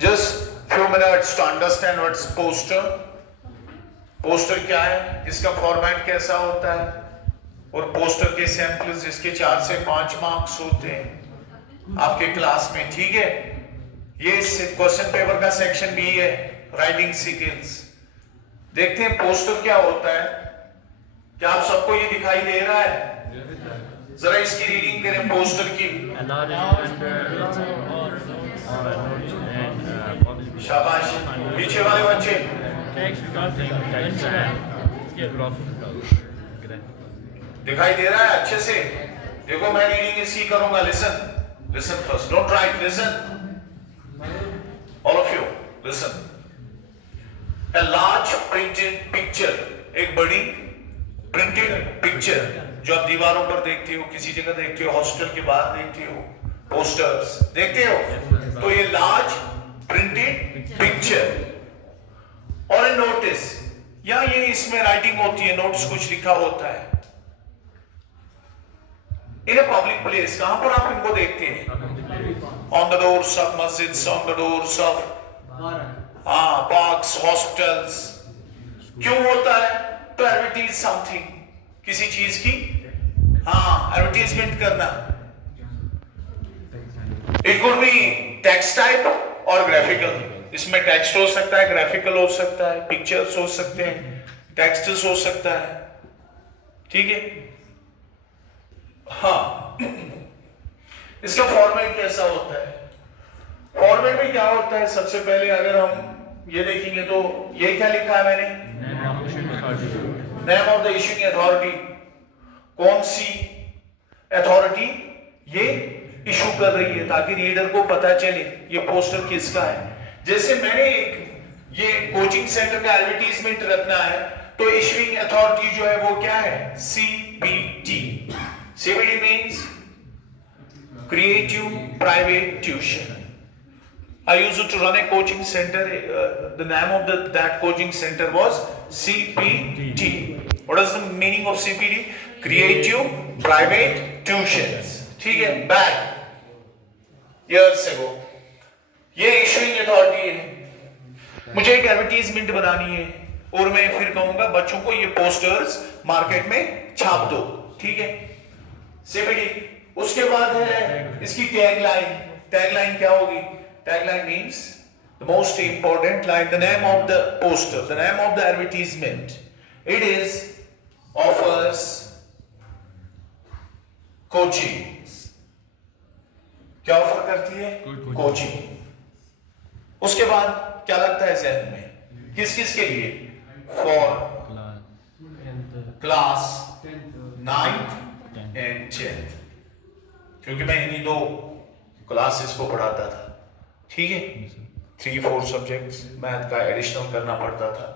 Just few minutes to understand what's poster. Poster क्या है, इसका फॉर्मेट कैसा होता है, और पोस्टर के सैंपल्स जिसके 4 से 5 मार्क्स होते हैं आपके क्लास में, ठीक है। ये क्वेश्चन पेपर का सेक्शन बी है, राइटिंग स्किल्स। देखते हैं पोस्टर क्या होता है। क्या आप सबको ये दिखाई दे रहा है? जरा इसकी रीडिंग करें पोस्टर की। शाबाश, पीछे वाले बच्चे। दिखाई दे रहा है अच्छे से? देखो मैं रीडिंग इसकी करूंगा। Listen, listen first, don't write, listen all of you, listen. A large printed picture, एक बड़ी प्रिंटेड पिक्चर जो आप दीवारों पर देखते हो, किसी जगह देखते हो, हॉस्टल के बाहर देखते हो, पोस्टर्स देखते हो, तो ये लार्ज प्रिंटेड पिक्चर और नोटिस, या ये इसमें राइटिंग होती है, नोट्स कुछ लिखा होता है। इन ए पब्लिक प्लेस, कहां पर आप इनको देखते हैं? On the doors of masjids, on the doors of parks, hospitals. क्यों होता है? टू एडवर्टाइज समथिंग, किसी चीज की एडवर्टाइजमेंट करना। It could be text type और ग्राफिकल। इसमें टेक्स्ट हो सकता है, ग्राफिकल हो सकता है, पिक्चर्स हो सकते हैं, टेक्स्ट हो सकता है, ठीक है। हाँ, इसका फॉर्मेट कैसा होता है? फॉर्मेट में क्या होता है? सबसे पहले अगर हम ये देखेंगे तो ये क्या लिखा है मैंने? Name of the issuing authority. कौन सी अथॉरिटी ये इशू कर रही है, ताकि रीडर को पता चले ये पोस्टर किसका है। जैसे मैंने एक ये कोचिंग सेंटर का एडवर्टाइजमेंट रखना है, तो इशूइंग अथॉरिटी जो है वो क्या है? CBT। CBT means creative private tuition. I used to run a coaching center. The name of that coaching center was CPT. What is the meaning of CPT? Creative Private Tuitions. ठीक है, back years ago. ये issuing authority है। मुझे एक advertisement बनानी है और मैं फिर कहूंगा बच्चों को ये पोस्टर्स मार्केट में छाप दो, ठीक है। CPT। उसके बाद है इसकी टैगलाइन। टैगलाइन क्या होगी? Tagline means the most important line, the name of the poster, the name of the advertisement. It is offers coaching. क्या ऑफर करती है? कोचिंग। उसके बाद क्या लगता है जहन में? किस किस के लिए? For class 9th and 10th, क्योंकि मैं इन्हीं दो क्लासेस को पढ़ाता था, ठीक है। 3-4 सब्जेक्ट्स मैथ का एडिशनल करना पड़ता था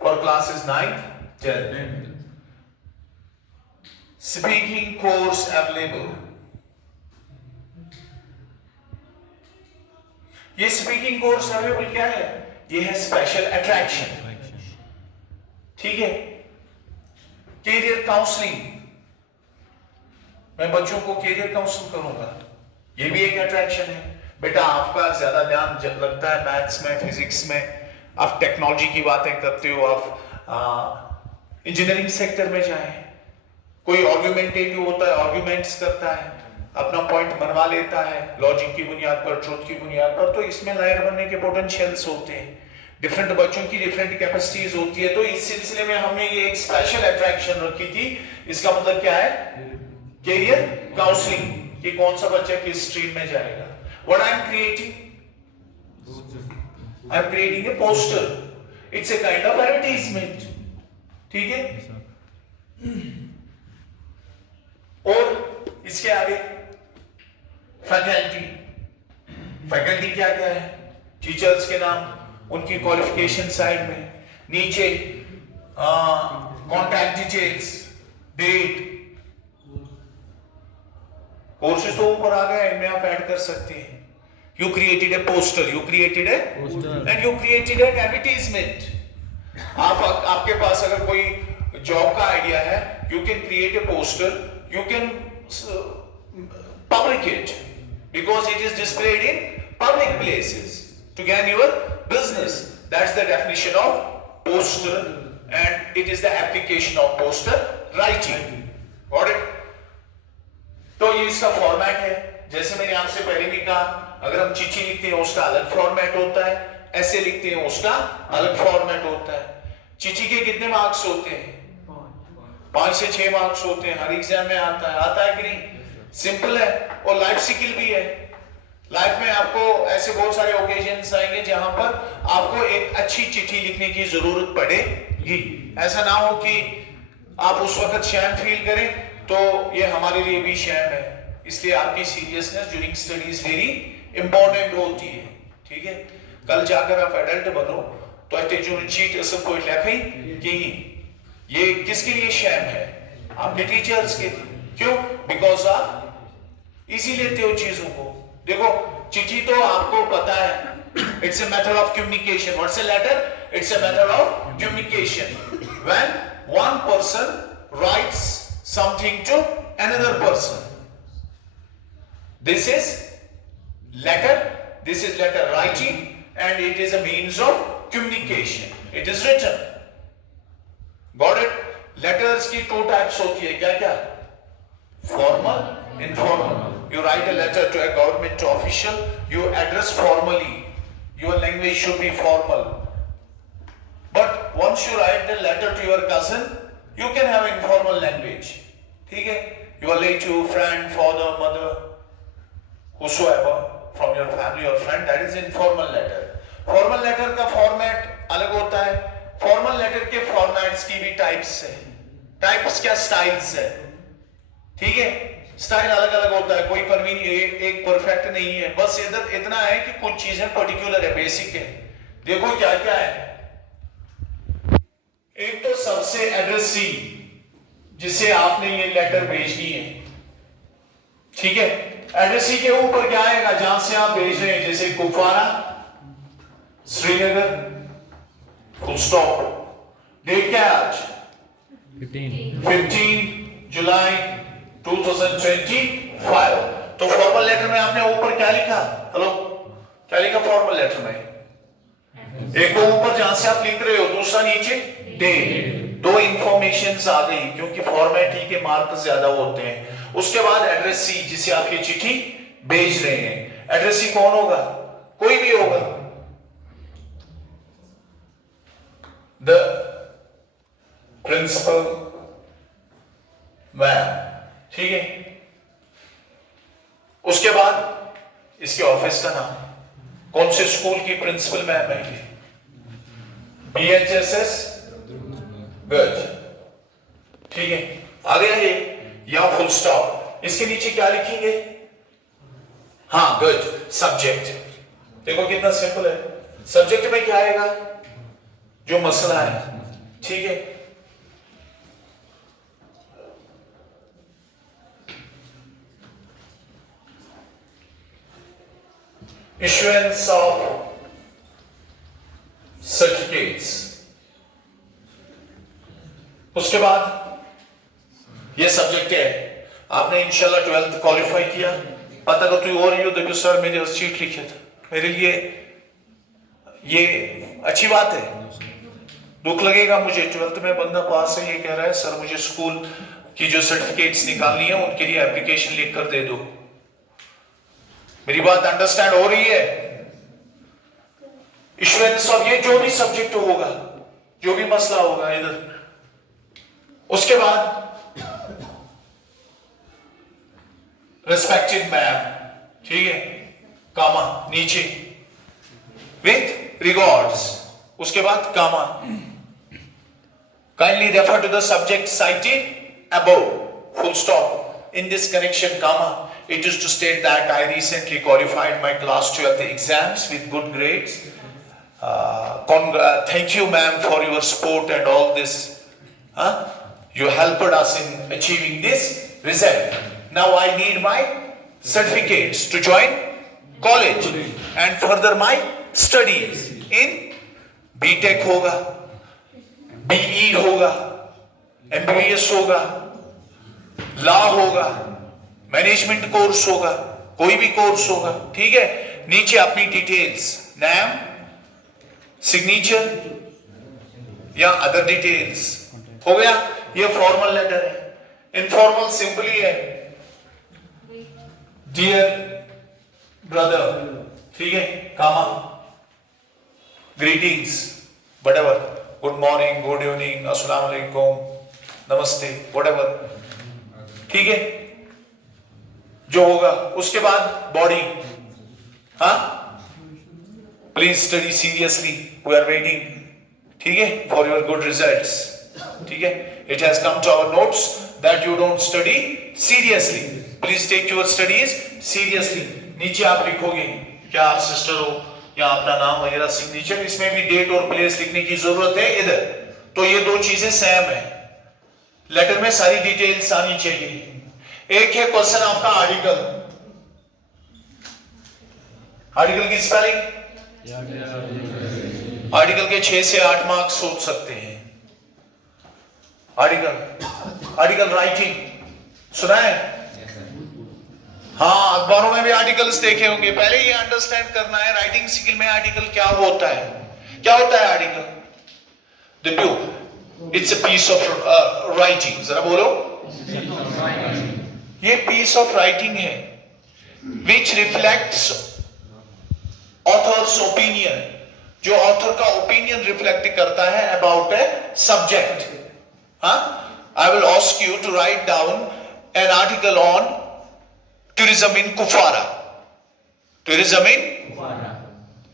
for classes 9th 10th। Speaking course available. ये स्पीकिंग कोर्स अवेलेबल क्या है? ये है स्पेशल अट्रैक्शन, ठीक है। कैरियर काउंसलिंग, मैं बच्चों को कैरियर काउंसिल करूंगा, ये भी एक अट्रैक्शन है। बेटा आपका ज्यादा ध्यान लगता है मैथ्स में, फिजिक्स में, आप टेक्नोलॉजी की बातें करते हो, आप इंजीनियरिंग सेक्टर में जाएं। कोई आर्गुमेंटेटिव होता है, आर्गुमेंट्स करता है, अपना पॉइंट मनवा लेता है लॉजिक की बुनियाद पर, ट्रूथ की बुनियाद पर, तो इसमें लायर बनने के पोटेंशियल्स होते हैं। डिफरेंट बच्चों की डिफरेंट कैपेसिटीज होती है। तो इस सिलसिले में हमने ये एक स्पेशल अट्रैक्शन रखी थी। इसका मतलब क्या है? कैरियर काउंसलिंग, कि कौन सा बच्चा किस स्ट्रीम में जाएगा। What I am creating? I am creating a poster. It's a kind of advertisement. ठीक है? और इसके आगे फैकल्टी। फैकल्टी क्या क्या है? टीचर्स के नाम, उनकी क्वालिफिकेशन साइड में, नीचे कॉन्टैक्ट डिटेल्स, डेट। कोर्सेज तो ऊपर आ गए, इनमें आप ऐड कर सकते हैं। You created a poster, you created a poster, and you created an advertisement. आपके पास अगर कोई जॉब का आइडिया है, you can create a poster, you can publish it because it is displayed in public places. to gain your business. That's the definition of poster, and it is the application of poster writing. Got it? तो ये इसका format है। जैसे मैंने आपसे पहले भी कहा, अगर हम चिट्ठी लिखते हैं उसका अलग फॉर्मेट होता है, ऐसे लिखते हैं उसका अलग फॉर्मेट होता है। चिट्ठी के कितने मार्क्स होते हैं? 5 से 6 मार्क्स होते हैं। हर एग्जाम में आता है कि नहीं? सिंपल है और लाइफ स्किल भी है। लाइफ में आपको ऐसे बहुत सारे ओकेजन्स आएंगे जहां पर आपको एक अच्छी चिट्ठी लिखने की जरूरत पड़ेगी। ऐसा ना हो कि आप उस वक्त शैम फील करें, तो ये हमारे लिए भी शैम है। इसलिए आपकी seriousness during studies very important होती है। ठीक है, कल जाकर आप एडल्ट बनो तो चीट कोई लिखे कि ये किसके लिए शैम है? आपके टीचर्स के। क्यों? बिकॉज आप इजी लेते हो चीजों को। देखो, चिट्ठी तो आपको पता है, it's a method of communication. What's a letter? It's a method of communication. When one person writes something to another person, this is letter writing, and it is a means of communication. It is written. Got it? Letters की 2 types होती है। क्या? Formal, informal. You write a letter to a government official, you address formally, your language should be formal. But once you write the letter to your cousin, you can have informal language. ठीक है? Your relative, friend, father, mother, whosoever from your family or friend, that is informal letter. Formal letter का format अलग होता है। Formal letter के formats की भी types है। टाइप्स क्या? स्टाइल्स है। ठीक है, स्टाइल अलग अलग होता है, कोई एक परफेक्ट नहीं है। बस इतना है कि कुछ चीजें पर्टिकुलर है, बेसिक है। देखो क्या क्या है। एक तो सबसे एड्रेसी, जिसे आपने ये लेटर भेजनी है। ठीक है, एड्रेसी के ऊपर क्या आएगा? जहां से आप भेज रहे हैं, जैसे Kupwara, Srinagar, full stop. Date क्या है आज? 15 जुलाई 2025। तो फॉर्मल लेटर में आपने ऊपर क्या लिखा? हेलो, क्या लिखा फॉर्मल लेटर में? एक तो ऊपर जहां से आप लिख रहे हो, दूसरा नीचे डेट। 2 इंफॉर्मेशंस आ गई, क्योंकि फॉर्मेट ही के मार्क ज्यादा होते हैं। उसके बाद एड्रेसी, जिसे आप ये चिट्ठी भेज रहे हैं। एड्रेसी कौन होगा? कोई भी होगा। The principal ma'am. ठीक है, उसके बाद इसके ऑफिस का नाम, कौन से स्कूल की प्रिंसिपल मैम है? BHSS गज। ठीक है, आ गया ये, या फुल स्टॉप। इसके नीचे क्या लिखेंगे? हाँ, गज। सब्जेक्ट। देखो कितना सिंपल है। सब्जेक्ट में क्या आएगा? जो मसला है। ठीक है, issuance of certificates। उसके बाद ये सब्जेक्ट है। आपने इंशाल्लाह 12th क्वालिफाई किया। पता कर तू और देखो सर मेरे उस चीट लिखे थे, मेरे लिए ये अच्छी बात है। दुख लगेगा मुझे, 12th में बंदा पास है, ये कह रहा है सर मुझे स्कूल की जो सर्टिफिकेट्स निकालनी है उनके लिए एप्लीकेशन लिख कर दे दो। मेरी बात अंडरस्टैंड हो रही है? इश्योरेंस ऑफ ये जो भी सब्जेक्ट होगा, जो भी मसला होगा इधर। उसके बाद रिस्पेक्टेड मैम। ठीक है, कामा नीचे, विथ रिगार्ड्स। उसके बाद comma, kindly refer to the subject cited above, full stop. In this connection, comma, it is to state that I recently qualified my class 12th exams with good grades. Thank you ma'am for your support and all this. You helped us in achieving this result. Now I need my certificates to join college and further my studies in B.Tech होगा, BE होगा, MBBS होगा, law होगा, management course होगा, कोई भी course होगा। ठीक है, नीचे अपनी डिटेल्स, नाम, सिग्नेचर या अदर डिटेल्स, हो गया। ये फॉर्मल लेटर है। इनफॉर्मल सिंपली है, डियर ब्रदर, ठीक है, comma, greetings, whatever, good morning, good evening, अस्सलाम वालेकुम, नमस्ते, व्हाटएवर, ठीक है, जो होगा। उसके बाद बॉडी, हाँ, please study seriously, we are waiting, ठीक है, फॉर योर गुड रिजल्ट्स, ठीक है। It has come to our notes that you don't study seriously, please take your studies seriously. नीचे आप लिखोगे क्या आप सिस्टर हो या अपना नाम वगैरह, सिग्नेचर, इसमें भी डेट और प्लेस लिखने की जरूरत है इधर। तो ये दो चीजें सेम है, लेटर में सारी डिटेल्स आनी चाहिए। एक है क्वेश्चन आपका आर्टिकल, आर्टिकल की स्पेलिंग, आर्टिकल के 6 से 8 मार्क्स सोच सकते हैं। आर्टिकल राइटिंग सुना है? हाँ, अखबारों में भी आर्टिकल्स देखे होंगे। पहले ये अंडरस्टैंड करना है राइटिंग स्किल में आर्टिकल क्या होता है। क्या होता है आर्टिकल? देखो, it's a piece of writing, जरा बोलो। ये पीस ऑफ राइटिंग है विच रिफ्लेक्ट्स ऑथर्स ओपिनियन, जो ऑथर का ओपिनियन रिफ्लेक्ट करता है अबाउट ए सब्जेक्ट। हाँ, I will ask you to write down an article on tourism in Kupwara. Tourism in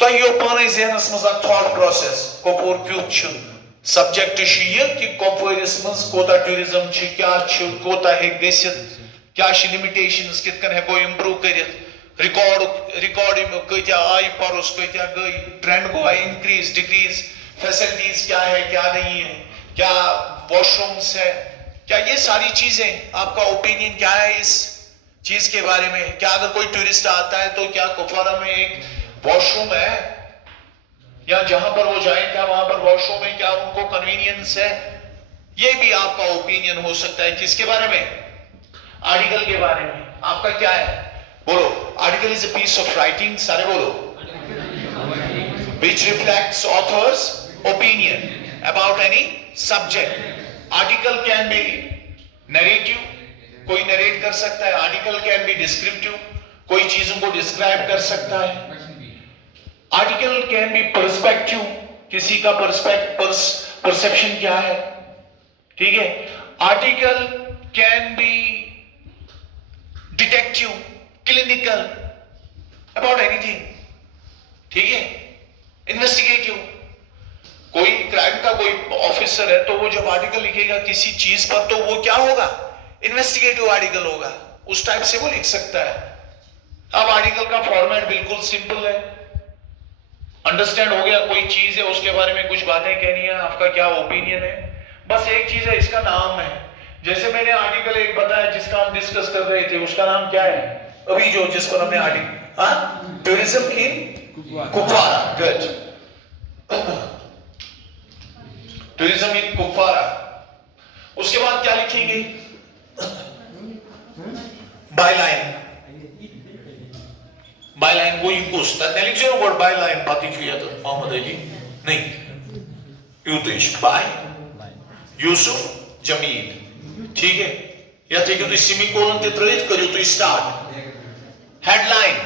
तो यो पाने ज़हनस मज थॉट प्रोसेस कपोर क्यों सब्जेक्ट ये कि कपवरिस मज कोता टूरिज्म क्या कोता है गसित, क्या लिमिटेशंस कितकन हेको इंप्रूव करित, रिकॉर्ड कत्या आई परस कत्या गई, ट्रेंड गो इंक्रीज डिक्रीज, फैसिलिटीज क्या है क्या नहीं है, क्या वॉशरूम्स है, क्या ये सारी चीजें आपका ओपिनियन क्या है इस चीज के बारे में। क्या अगर कोई टूरिस्ट आता है तो क्या कुफवारा में एक वॉशरूम है या जहां पर वो जाए क्या वहां पर वॉशरूम है, क्या उनको कन्वीनियंस है, ये भी आपका ओपिनियन हो सकता है। किसके बारे में? आर्टिकल के बारे में। आपका क्या है? बोलो। Article is a piece of writing, सारे बोलो, which reflects author's opinion about any subject. Article can be narrative, कोई नरेट कर सकता है। आर्टिकल कैन बी डिस्क्रिप्टिव, कोई चीजों को डिस्क्राइब कर सकता है। आर्टिकल कैन बी पर्सपेक्टिव, किसी का परसेप्शन क्या है, ठीक है। Article can be detective, clinical, about anything, ठीक है। इन्वेस्टिगेटिव, कोई क्राइम का कोई ऑफिसर है तो वो जब आर्टिकल लिखेगा किसी चीज पर तो वो क्या होगा? इन्वेस्टिगेटिव आर्टिकल होगा, उस टाइप से वो लिख सकता है। अब आर्टिकल का फॉर्मेट बिल्कुल सिंपल है, अंडरस्टैंड हो गया। कोई चीज है उसके बारे में कुछ बातें कहनी है, आपका क्या ओपिनियन है, बस एक चीज है, इसका नाम है। जैसे मैंने आर्टिकल एक बताया जिसका हम डिस्कस कर रहे थे, उसका नाम क्या है अभी जो जिस पर हमने आर्टिकल, हाँ, tourism in Kupwara, good, tourism in Kupwara. उसके बाद क्या लिखेंगे? बायलाइन, बायलाइन वो इंकुश तत्कालिक जो वर्ड बायलाइन बाती किया तो मोहम्मद अली नहीं, यूतिश बाय यूसुफ जमील, ठीक है। या ठीक है तो सेमीकोलन ते त्रित करियो तो start headline,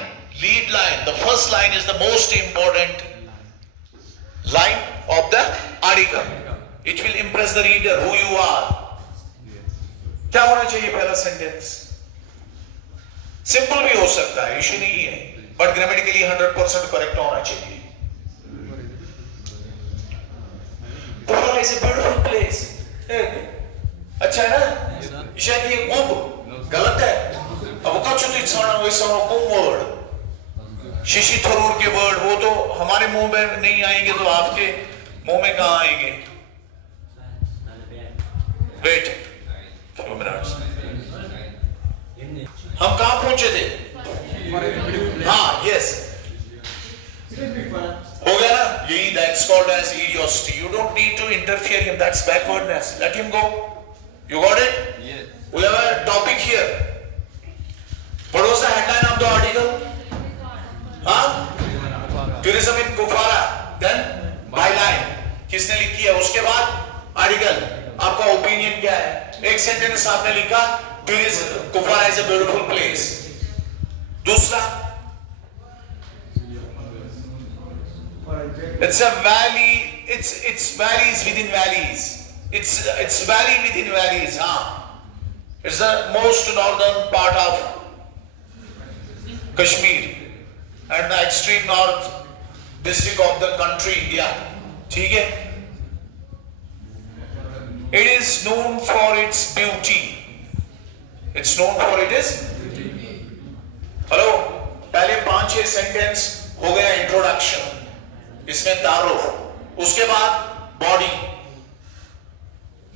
lead line, the first line is the most important line of the article. It will impress the reader who you are. क्या होना चाहिए पहला सेंटेंस? सिंपल भी हो सकता है, इश्यू नहीं है, बट ग्रामेटिकली 100% करेक्ट होना चाहिए। Kupwara is a beautiful place, अच्छा है ना? शायद ये गुब गलत है, अब का चुत इच्छाना वैसा गुम वर्ड, शिशी थरूर के वर्ड वो तो हमारे मुंह में नहीं आएंगे तो आपके मुंह में कहां आएंगे? वेट फ्यू मिनट्स, हम कहां पहुंचे थे? हाँ, यस, हो गया ना? यही that's called as idiocy. You don't need to interfere him, that's backwardness, let him go. You got it? Yes. We have a topic here. What was the headline of the article? हाँ, tourism in Kupwara, then byline किसने लिखी है, उसके बाद article, आपका opinion क्या है। एक सेंटेंस आपने लिखा, tourism Kupwara is a beautiful place. दूसरा, it's a valley, it's valleys within valleys, it's valley within valleys, it's the most northern part of Kashmir and the extreme north district of the country India, ठीक है। It is known for its beauty, it's known for its hello, पहले 5-6 sentence हो गया introduction, इसमें तारुफ, उसके बाद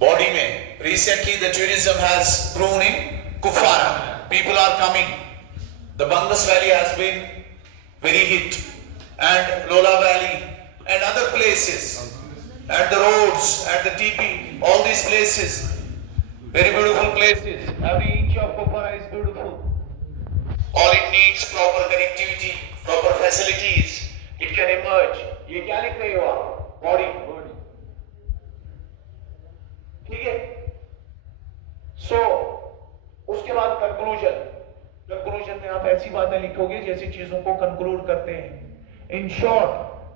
body में recently the tourism has grown in Kupwara, people are coming, the Bangus valley has been very hit and Lolab valley and other places and the roads at the TP, all these places very beautiful places, every inch of Kuffwara is beautiful, all it needs proper connectivity, proper facilities, it can emerge। ये क्या लिख रहे हो आप, body, ठीक है। सो उसके बाद कंक्लूजन में आप ऐसी बातें लिखोगे जैसी चीजों को कंक्लूड करते हैं। In short,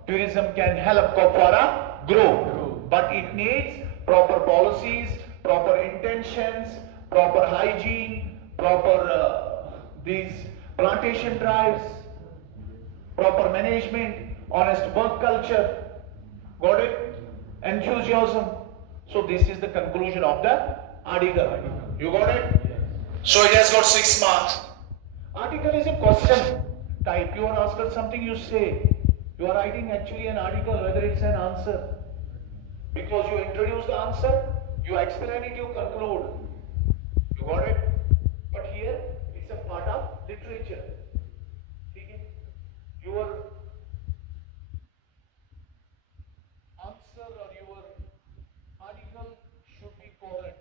tourism can help Kupwara grow, but it needs proper policies, proper intentions, proper hygiene, proper these plantation drives, proper management, honest work culture, got it? Enthusiasm. So this is the conclusion of the article. You got it? So it has got 6 marks. Article is a question type. You are asked something, you say. You are writing actually an article, whether it's an answer. Because you introduce the answer, you explain it, you conclude. You got it? But here, it's a part of literature. Okay? Your answer or your article should be coherent.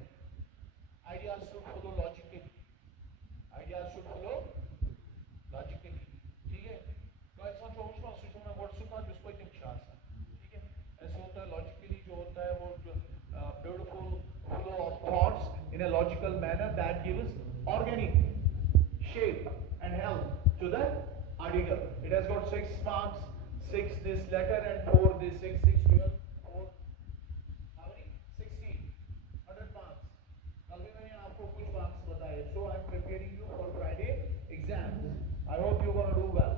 Ideas should follow logically. ठीक है? Guys, want to know what super just quite interesting. ऐसे होता है logically, जो होता है वो beautiful flow of thoughts in a logical manner that gives organic shape and help to the article. It has got 6 marks, 6 this letter and 4 this, 6, 6, 12, 4, how many? 16, 100 marks. कल भी मैंने आपको कुछ marks बताए. So I am preparing you for Friday exams. I hope you are going to do well.